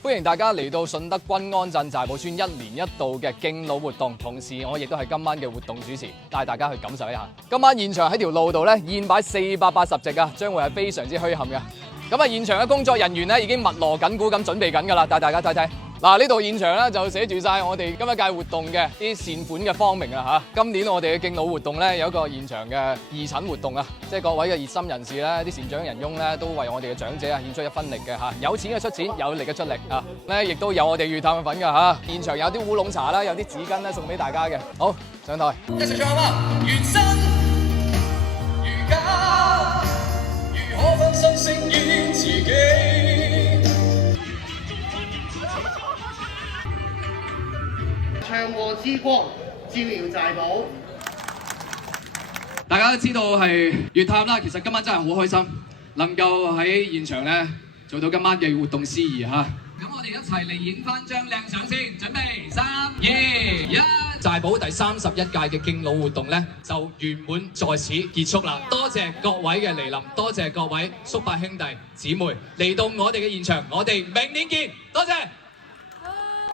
歡迎大家嚟到順德均安鎮大埔村1年1度嘅敬老活動，同時我亦都係今晚嘅活動主持，帶大家去感受一下。今晚現場喺條路度咧，現擺480席啊，將會係非常之墟冚嘅。咁啊，現場嘅工作人員咧已經密鑼緊鼓咁準備緊㗎啦，帶大家睇睇。嗱，呢度現場咧就寫住晒我哋今一屆活動嘅啲善款嘅方明啊嚇。今年我哋嘅敬老活動咧有一個現場嘅義診活動啊，即係各位嘅熱心人士咧，啲善長仁翁咧都為我哋嘅長者啊獻出一分力嘅嚇，有錢嘅出錢，有力嘅出力啊，咧亦都有我哋粵探嘅份㗎嚇。現場有啲烏龍茶啦，有啲紙巾咧送俾大家嘅。好，上台。一齊唱啊！原真如假，如可分身飾演自己。唱和之光，照耀大埔。大家都知道係粵探啦，其實今晚真係好開心，能夠喺現場咧做到今晚嘅活動司儀嚇。咁我哋一齊嚟影翻張靚相先，準備3、2、1。大埔第31屆嘅敬老活動咧就圓滿在此結束啦！多謝各位嘅嚟臨，多謝各位叔伯兄弟姊妹嚟到我哋嘅現場，我哋明年見，多謝。